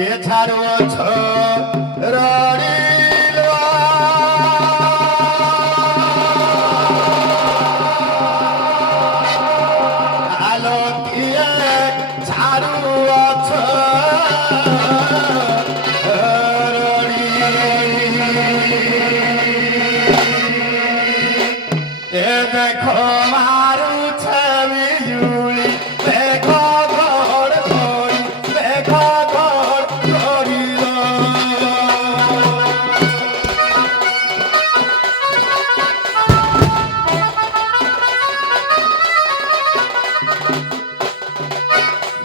ଛାଡ଼ୁଅଛ ରଡ଼ିଲ ଆଲୋ କିଏ ଛାଡ଼ୁଅଛ ଏ ଦେଖ ମାରୁଛେ ବିଜୁଳି ଦେଖ ଘଡ଼ ଘଡ଼ି ଦେଖ ଘଡ଼ ଘଡ଼ିଲ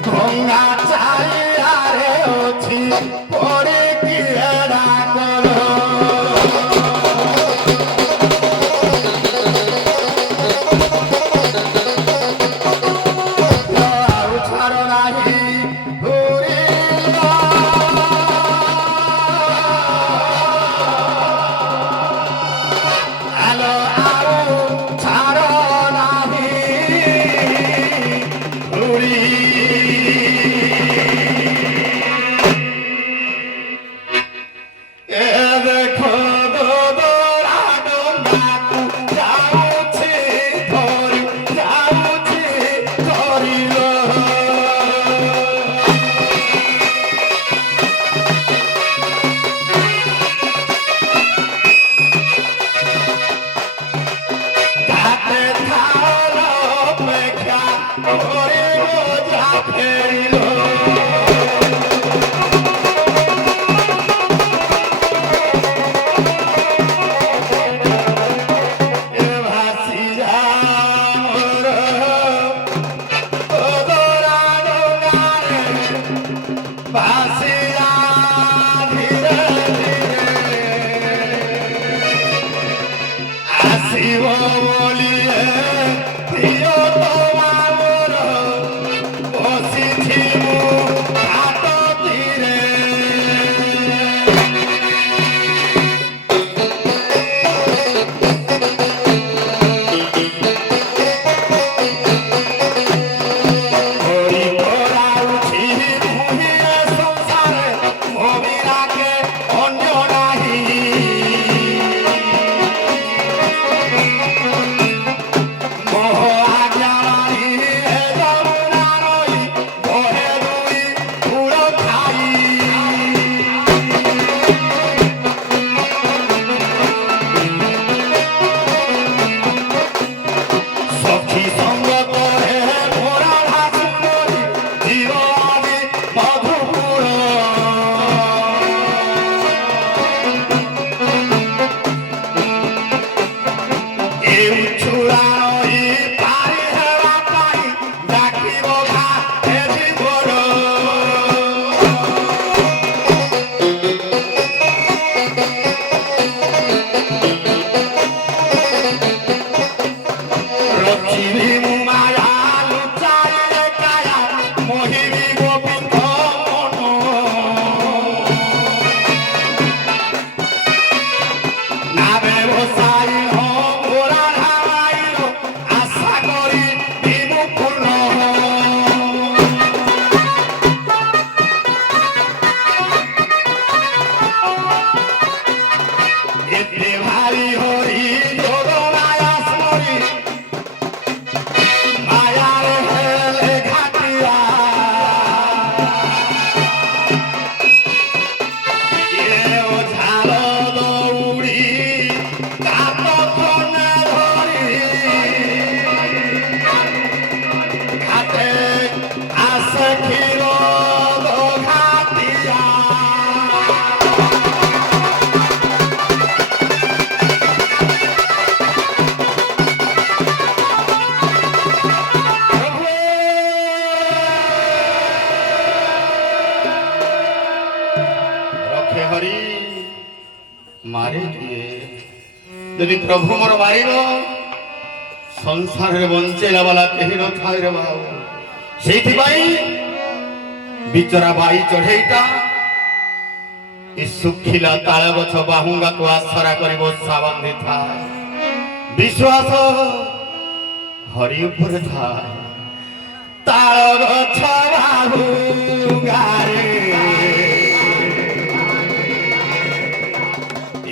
ଭଙ୍ଗା ଚାରିଆରେ ଅଛି ପଡ଼ି କିଏ ଡାକଲ যদি প্রভু মোর মারিব সংসারে বঞ্চেলা বালা কেহি নথাই রে বাবু সেইথিপাই বিচরা বাই চঢ়েইটা ই শুଖିলা তাଳ ଗଛ ବାହୁଙ୍ଗାକୁ ଆଶ୍ରା କରି ବସା ବାନ୍ଧିଥାଏ ବିଶ୍ୱାସ ହରି ଉପରେ ଥାଏ ତାଳ ଗଛ ବାହୁଙ୍ଗାରେ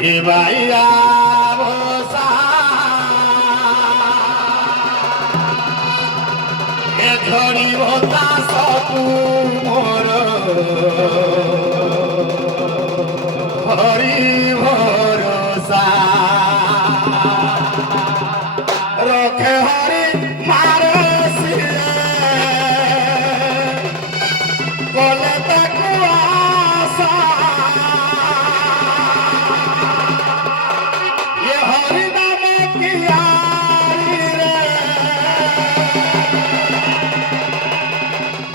এ বাইয়া বসা এ ঝড়িব দাস তুমর হরি ভরসা রখে হরি মারে কলে তাকু আশা এ হরি নামে কিয়ারি রে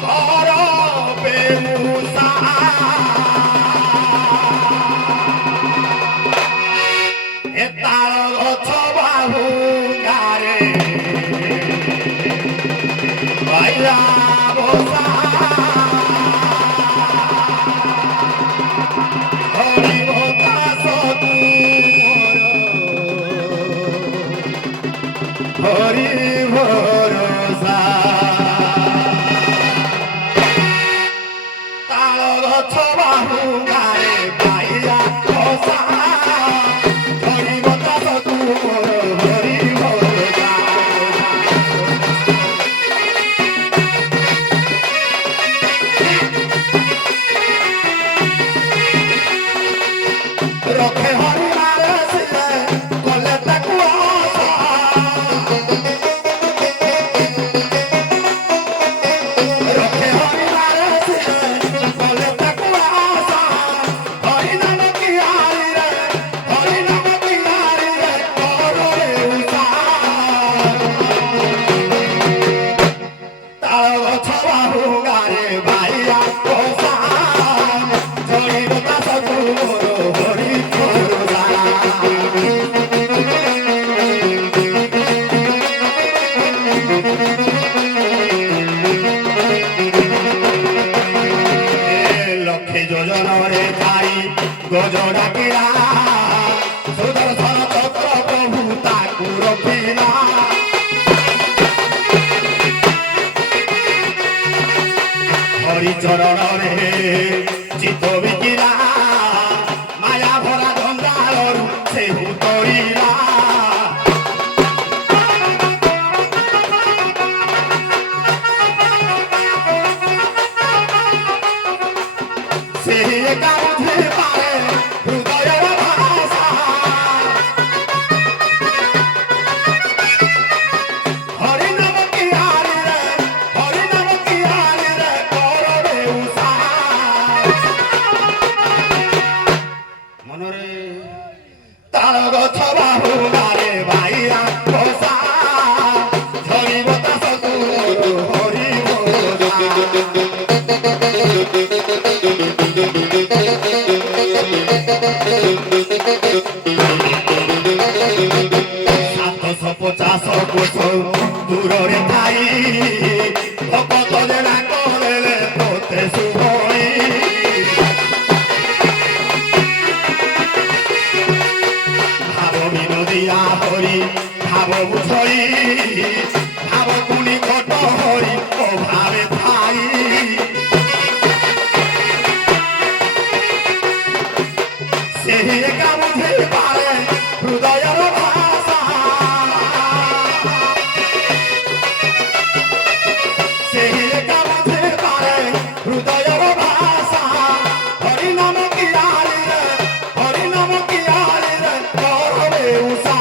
কর বেমুসা এ তার গছ বাহু গারে বাইয়া বসা হরি দাস তুমর হরি ভরসা তাল গছ বাহু গারে বাইয়া বসা হরি দাস তুমর হরি ভরসা রখে হরি মারে সিলে কলে তাকু আশা রখে হরি মারে সিলে কলে তাকু আশা হরি নাম কিয়ারি রে হরি নাম কিয়ারি রে কররে উষা তাল গছ বাহু গারে বাইয়া বসা ঝড়ি বাতাস তুমর হরি ভরসা লক্ষে যোজনরে যাই গজরা কিরা সুদর্শন চক্র প্রভু তাকু রখিলা হরি চরণরে চিত বিকিরা মায়া ভরা জঞ্জালରୁ ସେ ଉତରିଲା ସେହି ଏକା ବୁଝି ପାରେ ହୃଦୟର ଭାଷା ହରି ନାମ କିଆରି ରେ ହରି ନାମ କିଆରି ରେ କରବେ ଉଷା ମନରେ ତାଳ ଗଛ ବାହୁ ଗାରେ ବାଇଆ ବସା ଝରି ବତାସ ତୁମର ହରି ସାତଶହ 50 କୋଶ ଦୂରରେ ଥାଇ ଭକତ ଜଣା କଲେ ତୋତେ ଶୁଭଇ ভাব বিনোদিয়া হরি ভাব বুঝই ভাব কুনি কট হরি ও ভাবে থাই ସେହି ଏକା ବୁଝି ପାରେ ହୃଦୟର ଭାଷା ସେହି ଏକା ବୁଝି ପାରେ ହୃଦୟର ଭାଷା ହରି ନାମ କିଆରି ରେ ହରି ନାମ କିଆରି ରେ କରବେ ଉଷା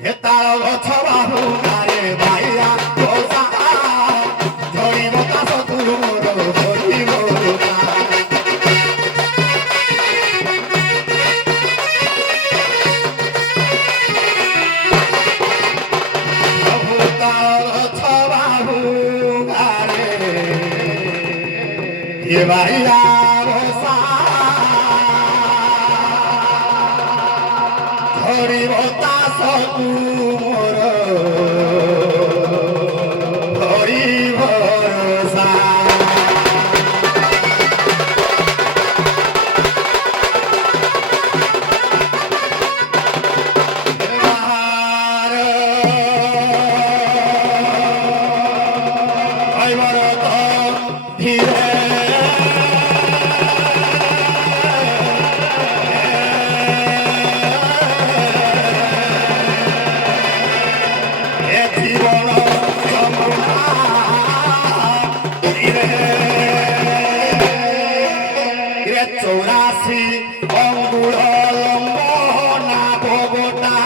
ଏ ତାଳ ଗଛ ବାହୁ ଗାରେ ବାଇଆ ବସା ଝରି ବତାସ ତୁମର ହରି ଭରସା ପ୍ରଭୁ ତାଳ ଗଛ ବାହୁ ଗାରେ ଏ ବାଇଆ ବସା ঝরি বতাস তুমর হরি ভরসা ধীরে জীবন যমুনা তীরে রে 84 অঙ্গুল লম্বনা ভোগটা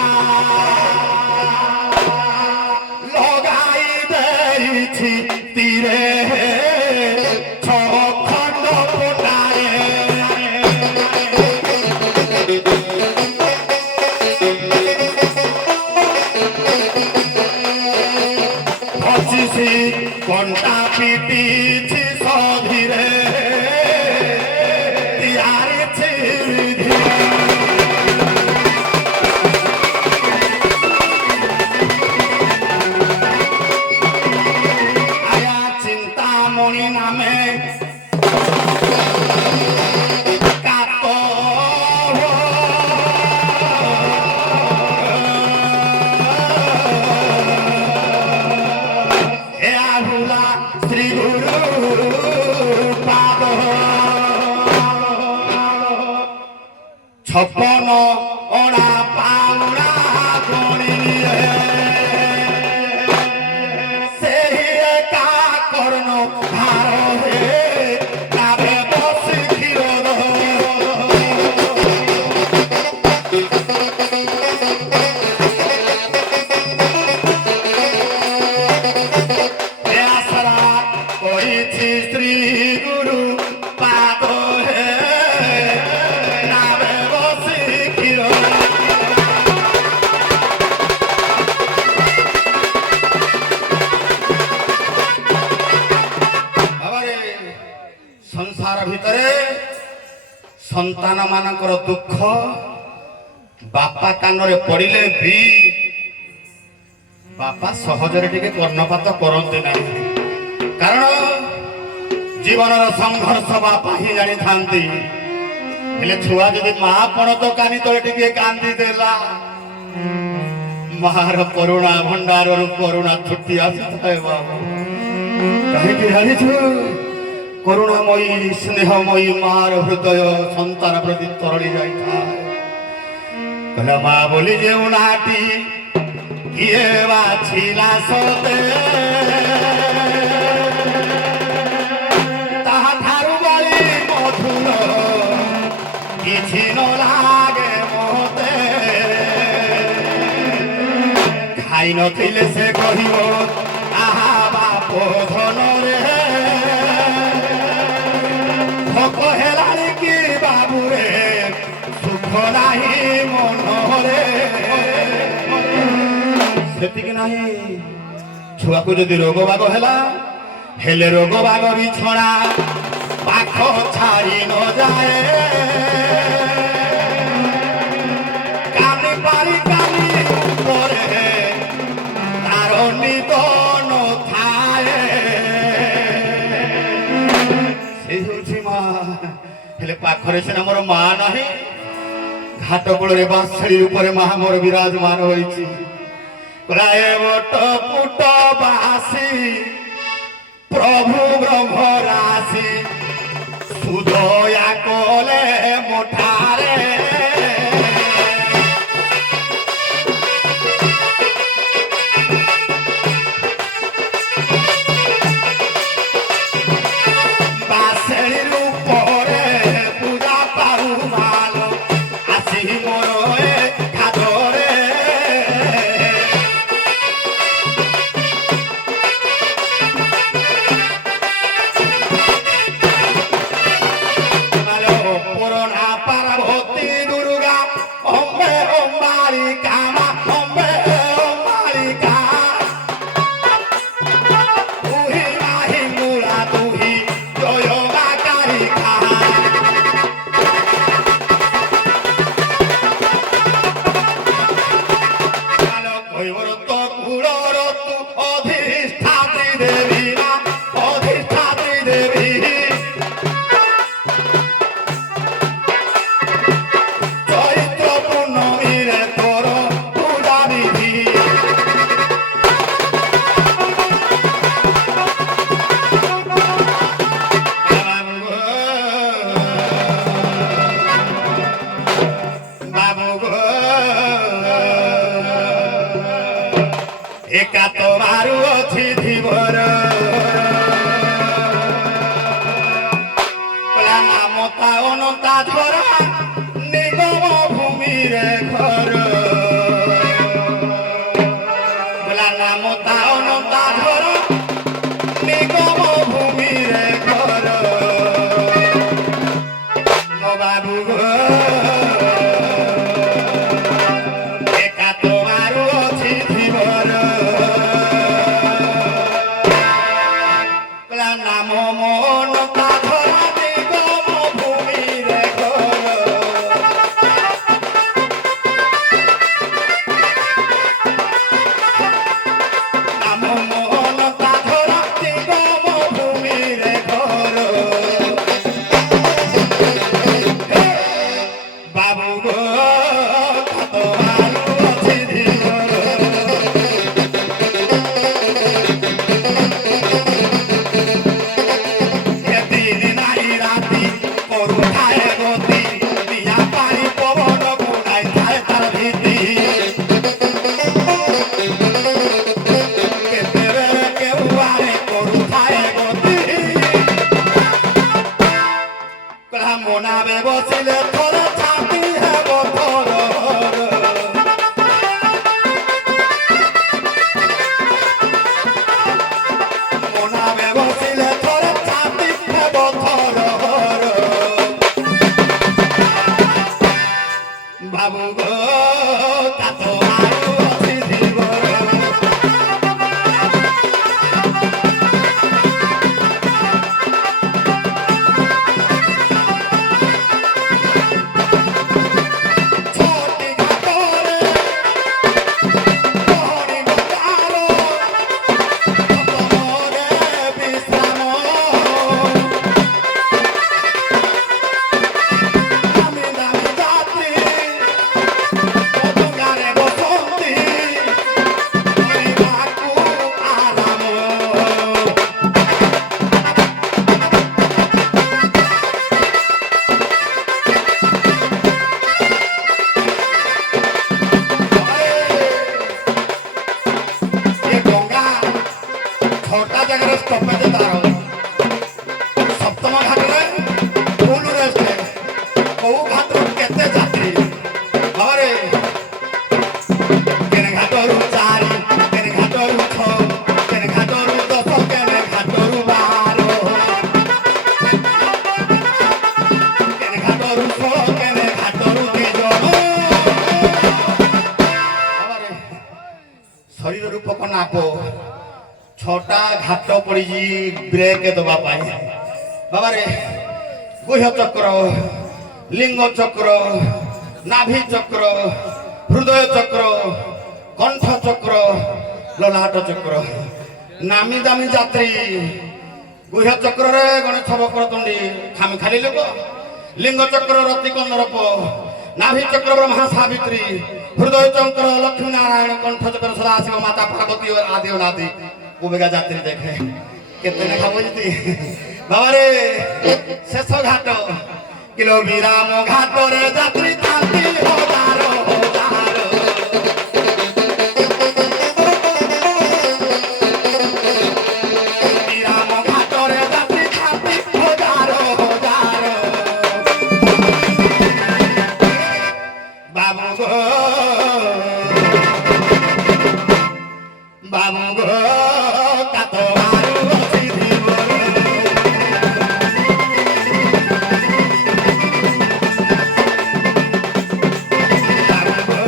লগাই দেইছি তীরে ছখণ্ড ফোটায় 25 ঘণ্টা পিটিছি সধীরে তিয়ারিছি ধীরে আয়া চিন্তামণি নামে শ্রী গুরু পাদ 56 অণা পাউনা গণিয়ে সেই একা কর্ণ ধার হে কাবে বসি ক্ষীর শ্রী গুরু পাদ হে নামে বসি ক্ষীর ସଂସାର ଭିତରେ ସନ୍ତାନ ମାନଙ୍କର ଦୁଃଖ ବାପା କାନରେ ପଡ଼ିଲେ ବି ବାପା ସହଜରେ ଟିକେ କର୍ଣ୍ଣପାତ କରନ୍ତି ନାହିଁ କାରଣ ଜୀବନର ସଂଘର୍ଷ ବାପା ହିଁ ଜାଣିଥାନ୍ତି ହେଲେ ଛୁଆ ଯଦି ମା ପଣତ କାନି ତଳେ ଟିକେ କାନ୍ଦି ଦେଲା ମାର କରୁଣା ଭଣ୍ଡାରରୁ କରୁଣା ଛୁଟି ଆସିଥାଏ ବାବୁ କାହିଁକି ଜାଣିଛୁ କରୁଣାମୟୀ ସ୍ନେହମୟୀ ମାର ହୃଦୟ ସନ୍ତାନ ପ୍ରତି ତରଳି ଯାଇଥାଏ କହିଲା ମା ବୋଲି ଯେଉଁ ନାଟି କିଏ ବାଛିଲା ସତେ ତାହାଠାରୁ ବଳି ମଧୁର କିଛି ନ ଲାଗେ ମତେ ଖାଇ ନଥିଲେ ସେ କହିବ ଆହା ବାପ ଧନରେ ଭୋକ ହେଲାଣି କି ବାବୁରେ ସୁଖ ନାହିଁ ମନରେ ସେତିକି ନାହିଁ ଛୁଆକୁ ଯଦି ରୋଗ ବାଗ ହେଲା ହେଲେ ରୋଗ ବାଗ ବିଛଣା ପାଖ ଛାଡ଼ି ନ ଯାଏ କାନି ପାରି କାନି ଉପରେ ତାର ନିଦ ନଥାଏ ସେ ହେଉଛି ମା ହେଲେ ପାଖରେ ସିନା ମୋର ମା ନାହିଁ ଘାଟ କୂଳରେ ବାଁଶୁରୀ ଉପରେ ମା ମୋର ବିରାଜମାନ ହୋଇଛି ପ୍ରାୟ ବଟ ପୁଟ ବାସି প্রভু ব্রহ্ম রাশি সুদয়া কলে মোঠারে বাসের উপরে পূজা পারু ভালো আসি মোর খাদরে তোমার অছি ধীবর নামতা অনতা ধরা নিগম ভূমির ঘর নামতা অনতা ধরা নিগম ভূমির ঘর বাবু একা তোমার অছি ধীবর নাম মনতা ধরা নিগম ভূমির ঘর নাম মনতা ধরা নিগম ভূমির ঘর বাবু গো তোমার অছি ধীবর দিন নাই রাতি করুথায় গতি দিয়া পানি পবন গুনাই যায় তার ভীতি কেতে বেড়ে কেউ আরে করুথায় গতি মনাবে বসিলে থর ছাতি হেব থর মনাবে বসিলে থর ছাতি হেব থর বাবু গো কাত মারু অছি ধীবর ছোটি ঘাটরে পহরি বজারো তোমারে বিশ্রাম দামি দামি যাত্রী অধুগারে বসন্তি পরিবাকু আরাম ये गंगा छोटा जगह स्टॉपेज तार सप्तम घाट रे फुल रेस्ट है बहु घाट रो केते यात्री अरे केने घाट रो 4 केने घाट रो 6 केने घाट रो 10 केने घाट रो 12 केने घाट रो 16 केने घाट रो 3 अरे शरीर रूपक नाप छटा घाट पड़ी ब्रेक दबा पाए बाबा रे गुह्य चक्र लिंग चक्र नाभि चक्र हृदय चक्र कंठ चक्र ललाट चक्र नामी दामी जात्री गुह्य चक्र रे गणेश वक्रतुंडी खामी खाली लोक लिंग चक्र रति कंदरप नाभि चक्र ब्रह्मा सावित्री हृदय चक्र लक्ष्मी नारायण कंठ चक्र सदाशिव माता पार्वती और आदि अनादि कुबेगा जात्री देखे केते ने खाबो जति बाबा रे शेष घाट किलो विराम घाट रे जात्री तांती हजारो हजारो विराम घाट रे जात्री तांती हजारो हजारो बाबू गो बाबू गो कात मारु अছি ধীবর बाबू गो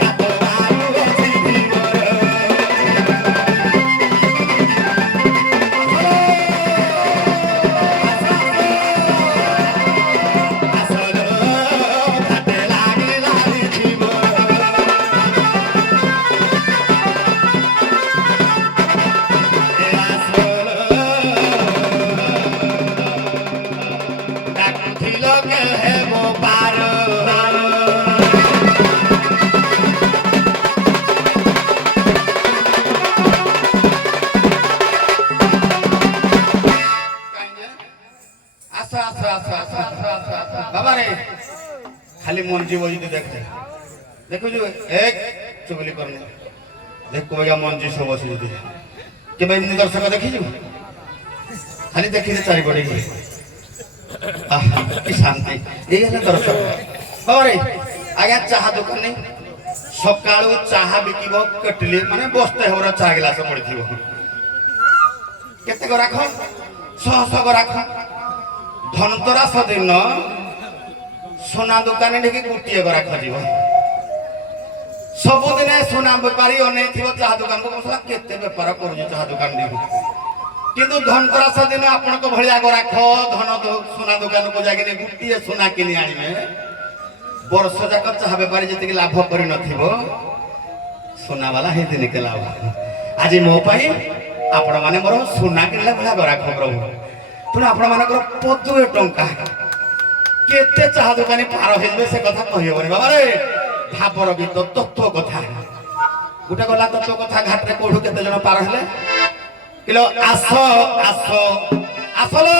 कात मारु अছি ধীবর আসল ঘাটে লাগিলা ধীবর बाबा रे खाली मन जीव जी देख देखो जो एक चुगली करने देखो भैया मंजी सब बसी के एमती दर्शक देखी खाली देखी चारिपटे कि शांति ये दर्शक बाबा आज्ञा चाहा दुकान नहीं सका चाहा बिक कटिली माने बस्ते हो चाह गिलास पड़ी केते राख शह शह राख धनतरास दिन सोना दुकान ढेकी गोटे राख जीव सबुदिन सोना बेपारी अनै चाह दुकान को केते बेपार कर चाह दुकान किंतु धनतरास दिन आपण भाया गराख धन सोना दुकान को जाके गोटे सोना किनी आने वर्ष जाक चाह बेपारी जी लाभ कर सोना वाला हे दिन के लाभ आज मो आपण मैंने मोर सोना किनला भाया गराख प्रभु तेणु आपण मानकर 50 टंका केते चाह दुकानी पार हो से कथा कहबनी बाबा रे भावर भी तो तत्व कथा गोटे गला तत्व कथा घाट रे कोठू केते जण पार हेले किलो आस आस आसलो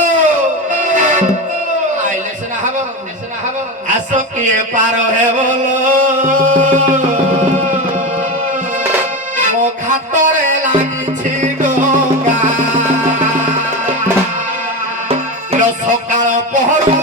आइले सेना हबो आस किए पार हे बोलो मो घाटरे लागि छी डोंगा किलो सकाळ पहरु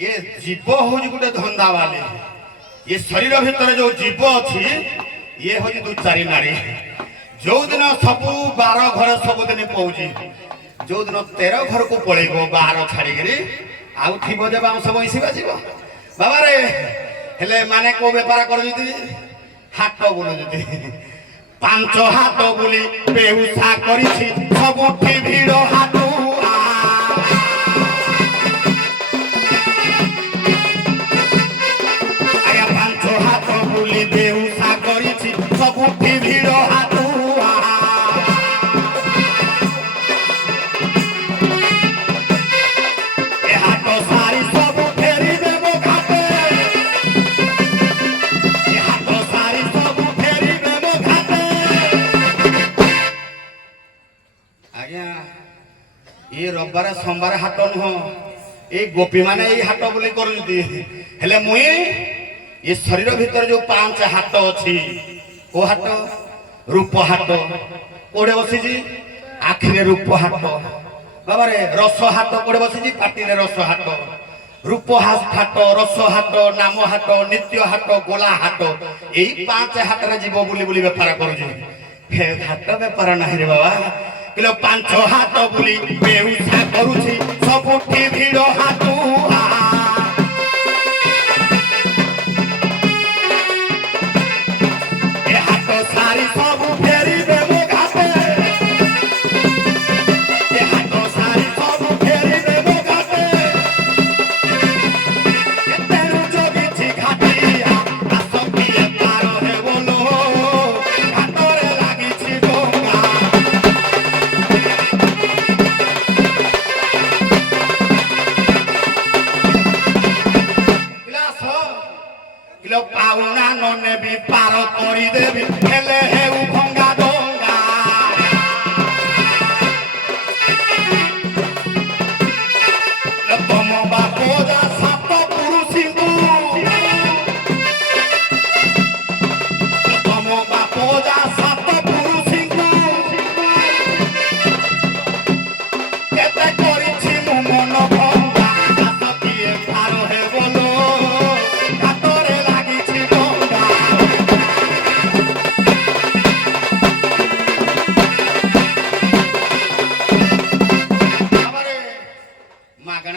ये जीव हूँ गोटे धंदा वाले ये शरीर भितर जो जीव अच्छी ये हूँ दु चारि नारी जो दिन सब 12 घर सबुदिन पौची जो दिन 13 घर को पलैब 12 छाड़ी आउ थी बाउंस बईसी बाजी बाबा रे हेले माने को बेपार कर हाट बुलुती 5 हाथ बुली बेहुसा करिछि सबुठी भीड़ हाथ बेहुसा करिछि सबुठी भीड़ हाथुआ ए हाथ सारी सब फेरी देबो घाटे ए हाथ सारी सब फेरी देबो घाटे आज्ञा ये रविवार सोमवार हाट नुह ए गोपी माने ए हाट बोली करजती हेले मुई ये शरीर भीतर जो 5 हाथ अच्छी को हाथ रूप हाथ कोड़े बसी आखिरे रूप हाथ बाबा रे रस हाथ कोड़े बसी पाटी रे रस हाथ रूप हाथ रस हाथ नाम हाथ नित्य हाथ गोला हाथ यही 5 हाथ रे जीव बुली बुली बेपार करुछि हाथ बेपार नाही रे बाबा किलो 5 हाथ बुली बेहुसा करुछि सबुठी भीड़ हाथ सारी सब फेरी देबो घाटे ए हाथ सारी सब फेरी देबो घाटे तेरु जोगी छी घाटिया आस किए पार हे बोलो घाटरे लागि छी डोंगा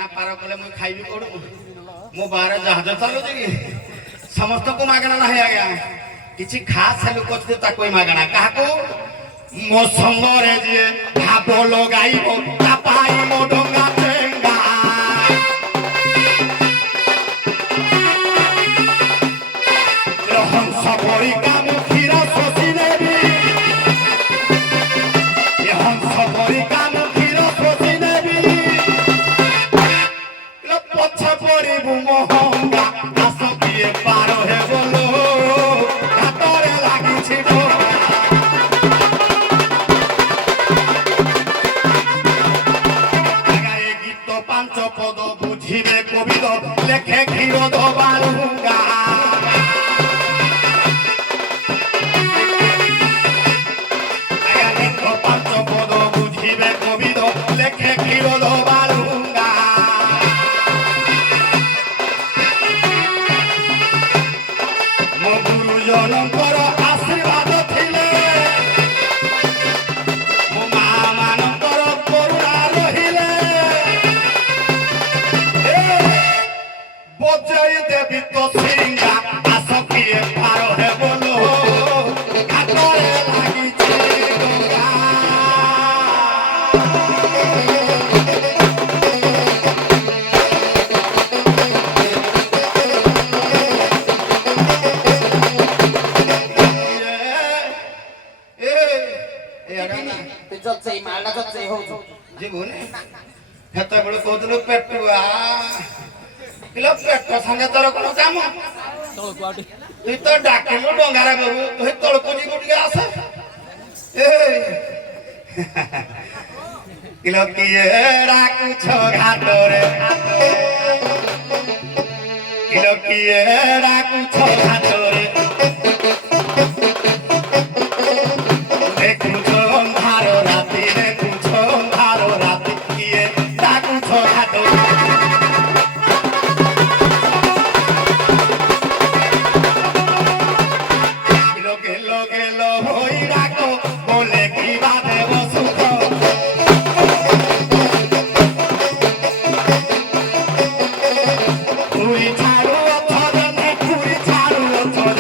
ମାଗଣା ପାର କଲେ ମୁଁ ଖାଇବି କୋଉଠୁ ମୁଁ ବାହାରେ ଜାହାଜ ଚାଲୁଛି କି ସମସ୍ତଙ୍କୁ ମାଗଣା ନାହିଁ ଆଜ୍ଞା କିଛି ଖାସ ଲୋକ ଅଛି ତାକୁ ମାଗଣା କାହାକୁ ମୋ ସଙ୍ଗରେ ଯିଏ ଭାବ ଲଗାଇବ ତା ପାଇଁ ମୋ ଡଙ୍ଗା ଚେଙ୍ଗା ହଂସ ପରି କାମ କ୍ଷୀର ଶୋଷି ନେବି ହଂସ ପରି କାମ କ୍ଷୀର ଶୋଷି ନେବି ପଛ ପଡ଼ିବୁ ମହଙ୍ଗା ଆସ କିଏ ପାର ହେବ ଲୋ ହାତରେ ଲାଗିଛି ଗୀତ ପାଞ୍ଚ ପଦ ବୁଝିବେ କବିଦ ଲେଖେ କ୍ଷୀର ଦବାଲୁଙ୍ଗା ପାଞ୍ଚ ପଦ ବୁଝିବେ କବିଦ ଲେଖେ କ୍ଷୀର ଦବାଲୁଙ୍ଗା ମୋ ଗୁରୁଜନଙ୍କର ଆଶୀର୍ବାଦ ଥିଲେ ମୋ ମା ମାନଙ୍କର କରୁଣା ରହିଲେ ବଜାଇ ଦେବି ତ ସିଙ୍ଗା ଆସ କିଏ ପାର ହେବ ଲୋ ହାତରେ ଲାଗିଛି ଡଙ୍ଗା তুই যাচ্ছে এই মালটা যাচ্ছে হউছো জীবনে হেতবেলে কହୁଥିଲୁ পেটুয়া কিলো পেট সাঙ্গে তোর কোন কাম তুই তো ডাকিলু ডঙ্গারে বাবু তুই তলকু ଯିବୁ ଟିକେ ଆସ কিলো কিয়ে ডাকুছ ঘাটরে কিলো কিয়ে ডাকুছ ঘাটরে দেখুছ অন্ধার রাতি দেখুছ অন্ধার রাতি কিয়ে ডাকুছ ঘাটরে গেলো গেলো হই রাখো বলে কি বাদে বসুখ পুরি ছাড়ু অথরে পুরি ছাড়ু অথরে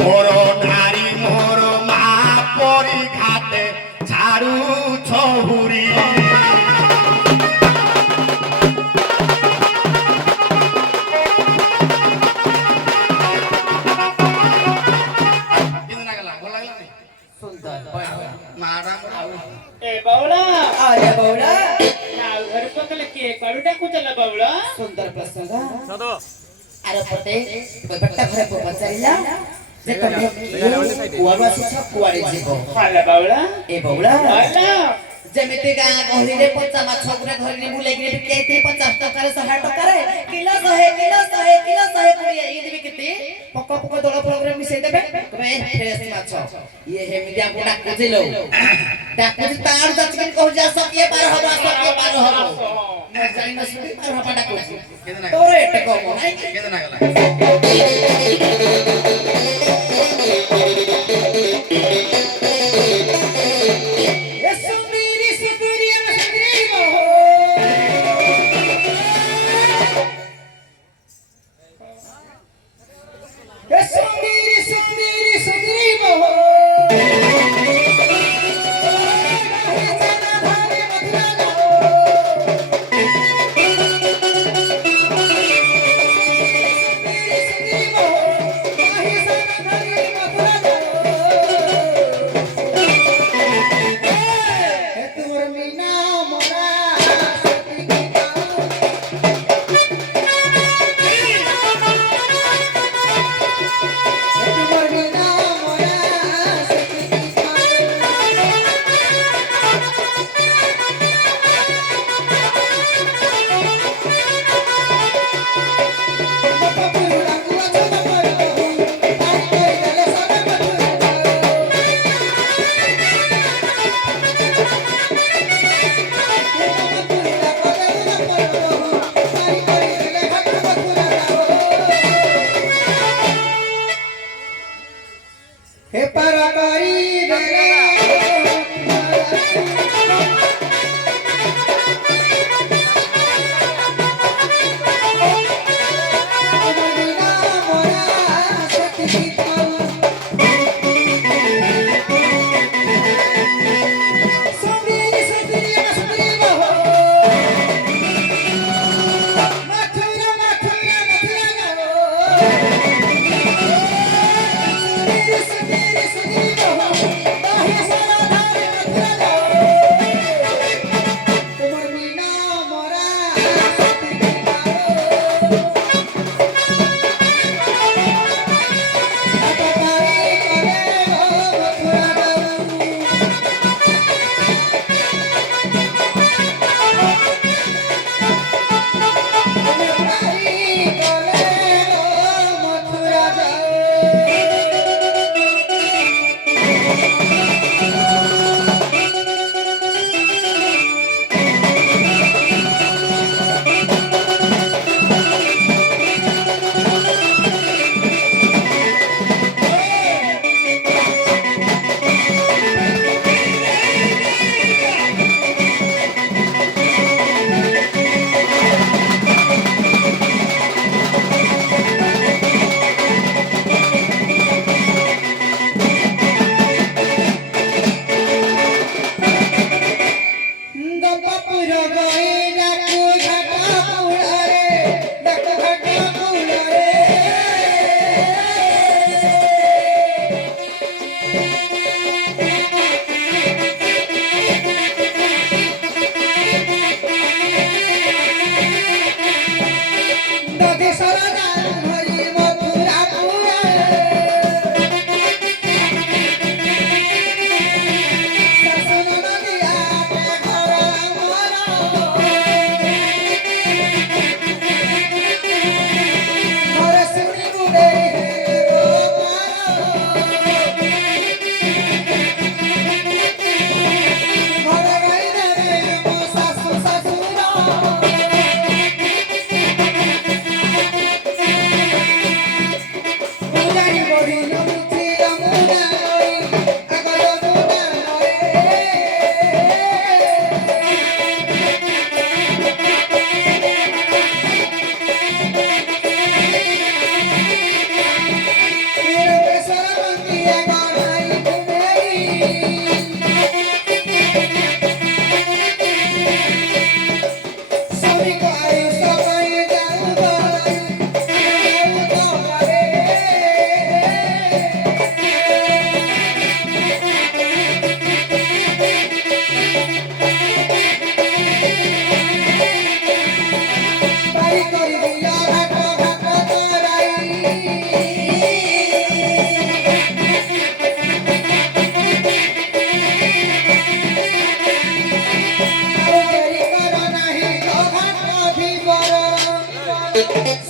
মোর নারী মোর মা পরিঘাতে ঝাড়ু ছহুরি सुंदर ए बावळा अरे बौड़ा नाव घर पकल के कविता कुचला बावळा सुंदर प्रसंग अरे पटे बट्टा घरे को बचाइला जे तमे कुआवासी छ कुआरे जीवो खाला बावळा ए बौड़ा बावळा जेमिति गाँ गहली रे पच्चा माछ गुरे धरि बुले गिरे बिके 50 टका रे 60 टका रे किलो 100 पुड़ी ये देबे केते पक्का पक्का दला प्रोग्राम मिसे देबे तमे फ्रेश माछ ये हे मीडिया को डाक दिलो डाक तार जचकिन कहू जा सके पार हबा मैं जाई न सुबी पार हबा डाक तोरे एटे को नाही केदना गला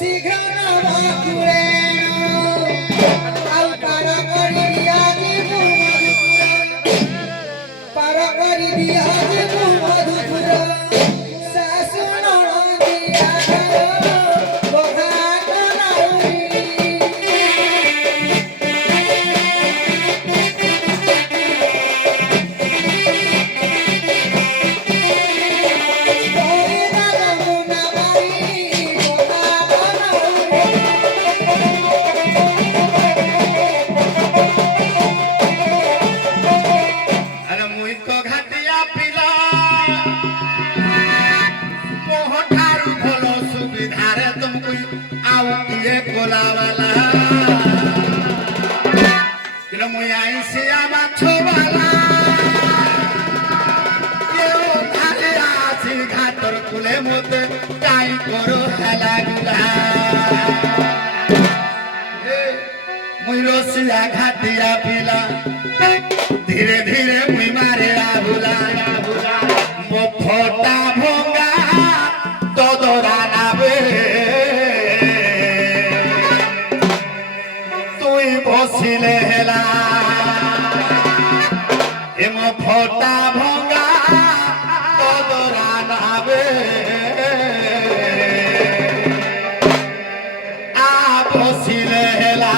শীঘ্র নবকুরে ଆଉ ପାର କରି ଦିଆଜି ମଧୁପୁର ପାର କରି ଦିଆଜି ମଧୁପୁର ଶାଶୁ ନଣନ୍ଦିଆ ବଘାଟ ନାଉରୀ अरे मुई तो घाटिया पिला मोहठारू भलो सुविधा रे तुमको आउ किए कोला वाला किलो मुई आई से आमा छोवाला ये धारे आसी घाटर कुले मोते काई करो हला गुला मुई रोसिया घाटिया पिला धीरे धीरे मुई मारे आहुला मो फोटा भोंगा तो दोरा नाबे तुई बसिले हेला ए मो फोटा भोंगा तो दोरा नाबे आ बसिले हेला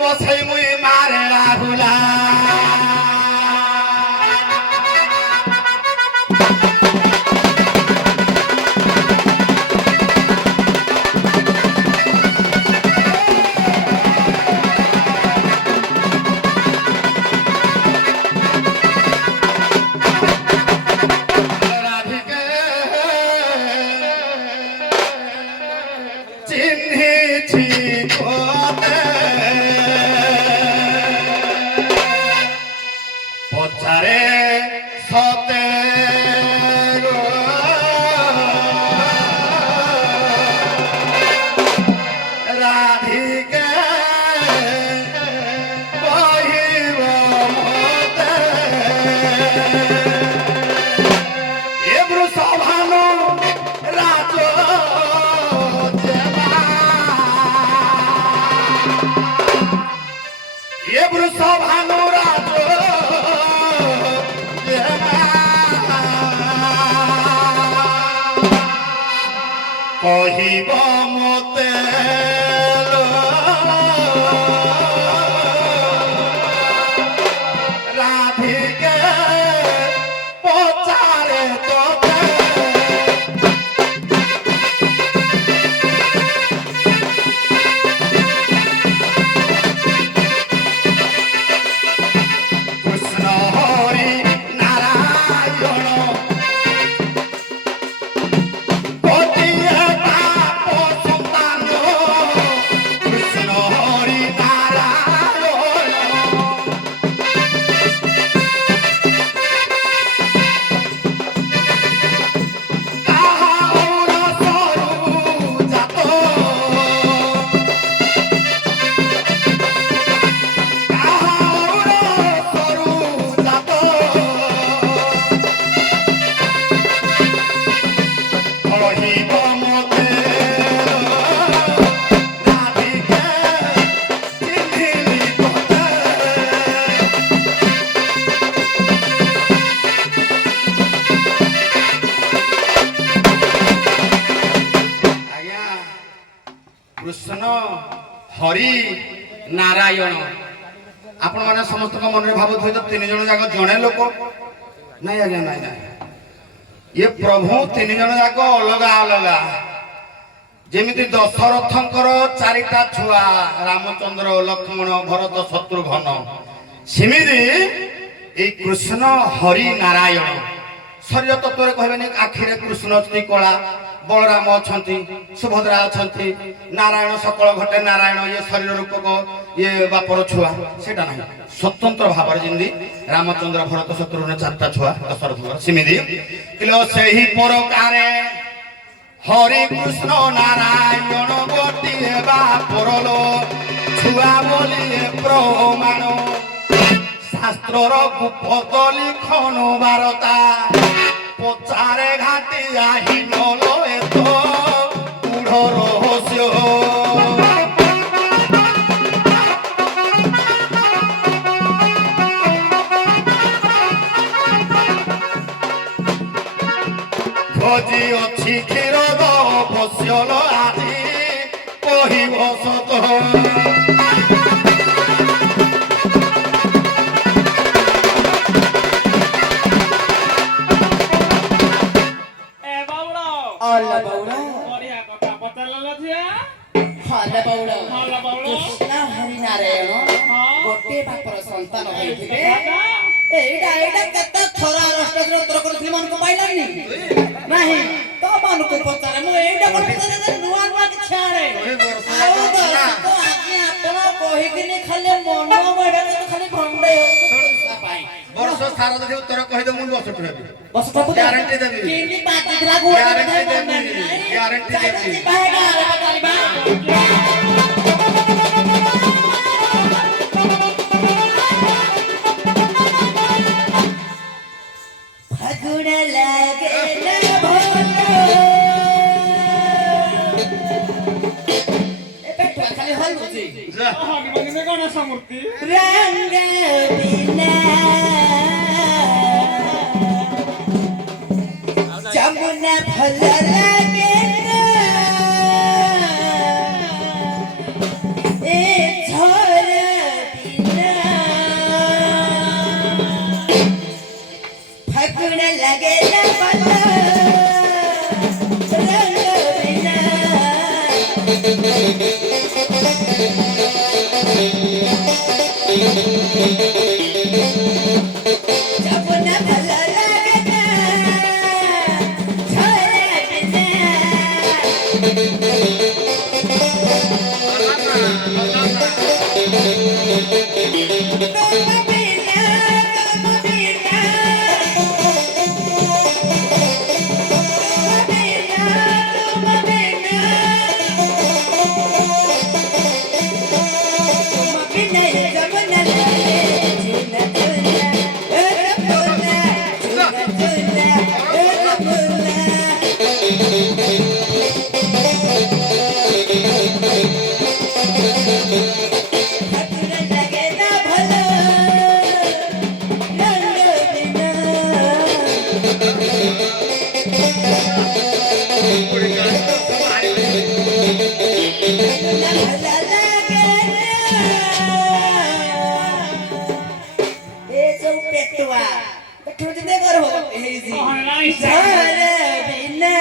বছই মুই মারে রাহুলা চিহ্নিছি তোতে পচারে সতে গো রাধিকে কহিব মতে এ বৃষভানু রাজ ये बृषभानु राज କହିବ ମୋତେ ଲୋ, ରାଧିକେ ପଚାରେ ତୋତେ କୃଷ୍ଣ ହରି ନାରାୟଣ ଗୋଟିଏ ବାପ ସନ୍ତାନ କୃଷ୍ଣ ହରି ନାରାୟଣ କାହା ଔରସରୁ ଜାତ କହିବ ମୋତେ ରାଧିକେ ଚିହ୍ନିଲି ତୋତେ ଆଜ୍ଞା କୃଷ୍ଣ ହରି ନାରାୟଣ ଆପଣମାନେ ସମସ୍ତଙ୍କ ମନରେ ଭାବୁଥିବେ ତ ତିନି ଜଣ ଯାକ ଜଣେ ଲୋକ ନାଇଁ ଆଜ୍ଞା ନାଇଁ ନାଇଁ ଇଏ ପ୍ରଭୁ ତିନି ଜଣ ଯାକ ଅଲଗା ଅଲଗା ଯେମିତି ଦଶରଥଙ୍କର ଚାରିଟା ଛୁଆ ରାମଚନ୍ଦ୍ର ଲକ୍ଷ୍ମଣ ଭରତ ଶତ୍ରୁଘ୍ନ ସେମିତି ଏଇ କୃଷ୍ଣ ହରି ନାରାୟଣ ଶରୀର ତତ୍ତ୍ୱରେ କହିବେନି ଆଖିରେ କୃଷ୍ଣ ଅଛନ୍ତି କଳା ବଳରାମ ଅଛନ୍ତି ସୁଭଦ୍ରା ଅଛନ୍ତି ନାରାୟଣ ସକଳ ଘଟେ ନାରାୟଣ ଇଏ ଶରୀର ରୂପକ ଇଏ ବାପର ଛୁଆ ସେଟା ନାହିଁ ସ୍ୱତନ୍ତ୍ର ଭାବରେ ଯେମିତି ରାମଚନ୍ଦ୍ର ଭରତ ଶତ୍ରୁଘ୍ନ ଚାରିଟା ଛୁଆ ଦଶରଥଙ୍କର ସେମିତି କିନ୍ତୁ ସେହି ପ୍ରକାରେ ହରି କୃଷ୍ଣ ନାରାୟଣ ଗୋଟିଏ ବାପର ଲୋ ଛୁଆ ବୋଲି ପ୍ରମାଣ ଶାସ୍ତ୍ରର ଗୁପ୍ତ ଲିଖନ ବାରତା ପଚାରେ ଘାଟି আহিନଲ ଏତ ଗୂଢ଼ ରହସ୍ୟ ଖୋଜି ଅଛି କ୍ଷୀର ବସ୍ୟଲ ଆଜି କହିବ ସତ Allah baula. ବଢିଆ କଥା ପଚାରିଲ ଝିଅ Allah baula. ଭଲ ବଉଳ କୃଷ୍ଣ ହରି ନାରାୟଣ ଗୋଟିଏ ବାପର ସନ୍ତାନ ହୋଇଥିବେ ଏଇଟା କେତେ ଥର ରାଷ୍ଟ୍ରରେ ଉତ୍ତର କରିଥିଲି ମନକୁ ପାଇଲାନି ନାହିଁ ତ ମନକୁ ପଚାରେ ମୁଁ ଏଇଟା କଣ ପଚାରେ ନୂଆ ନୂଆ କିଛି ଆଣେ ଆଉ ଦର୍ଶକ ଆଜ୍ଞା ଆପଣ କହିକିନି ଖାଲି ମନ ବଢା ଖାଲି ଭଣ୍ଡେ ପାଇଁ ବର୍ଷ ସାରା ଯଦି ଉତ୍ତର କହିଦେବ ମୁଁ ବସ ଉଠେଇବି ବସ ପ୍ରଭୁ ଗ୍ୟାରେଣ୍ଟି ଦେବି କେମିତି ପାଟିଥିଲା ଗୁଡ଼ ଗ୍ୟାରେଣ୍ଟି ଦେବି ଗ୍ୟାରେଣ୍ଟି ଦେବି ফাগুন লাগে না ভোলো এটা খালি হল বুঝি যা ହରିବନି ଗଣେଶ ମୂର୍ତ୍ତି রঙ বিনা যমুনা ভাল লাগে না এ ঝরা বিনা ফাগুন লাগে না ভালো রঙ বিনা যমুনা ভাল লাগে না ঝরা বিনা पेटुआ पेटुआ दे कर हो हे जी ऑनलाइन झरे बिना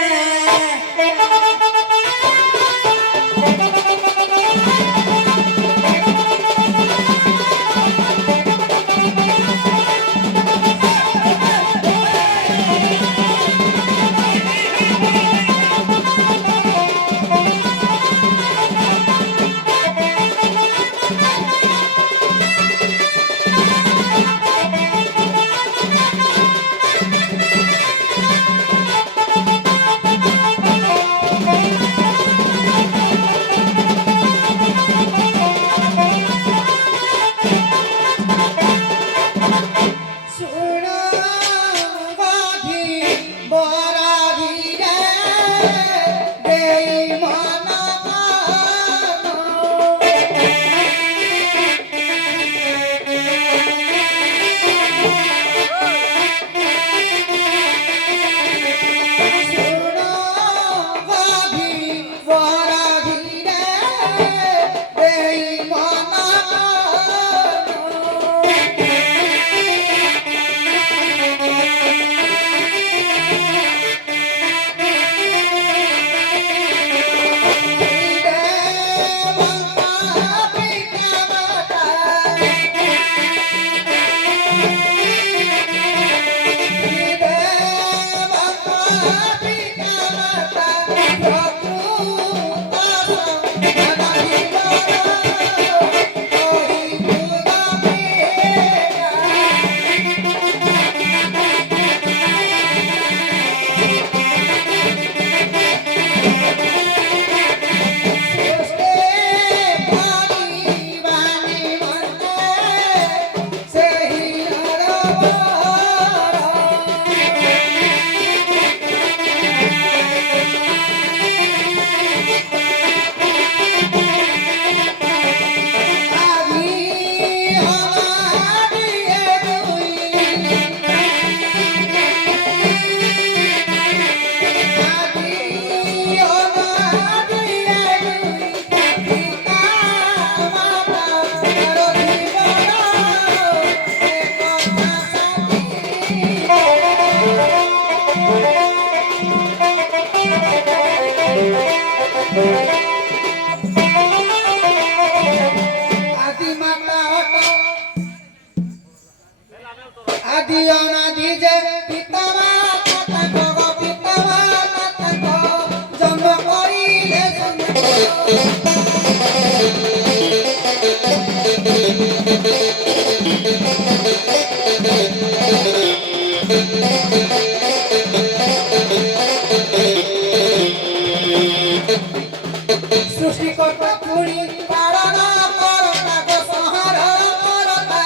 সৃষ্টিকর্তা পুরি পালনা করতা গো সংহার করতা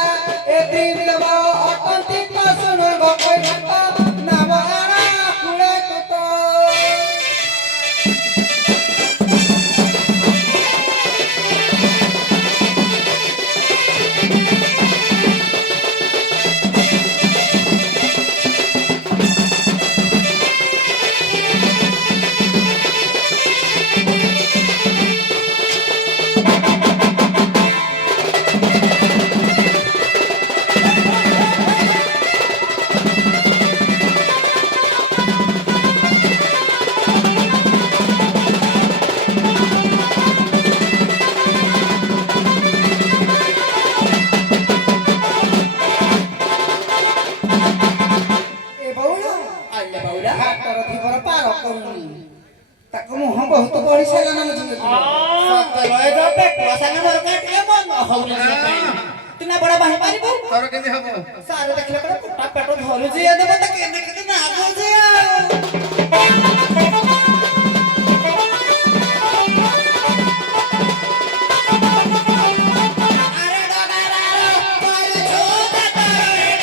এতি দেব অতন্তি পাশন গপই ভাতা নামরা কুলে কত ତାକୁ ମୁହଁ ବହୁତ ବଢି ସାରିଲା ନା ସତଲୟ ଯୋ ପେଟୁଆ ସାଙ୍ଗେ ମୋର କାଟିଲେ ମନ ହଉନି ଯିବା ପାଇଁ ତୁ ନା ବଡ ବାହି ପାରିବୁ ତୋର କେମିତି ହବ ସାର ଦେଖିଲା ପରେ କୁଟା ପେଟ ଧରୁଛି ଏ ଦେବ ତା କେମିତି କେମିତି ନାଗୁଛି ଆଉ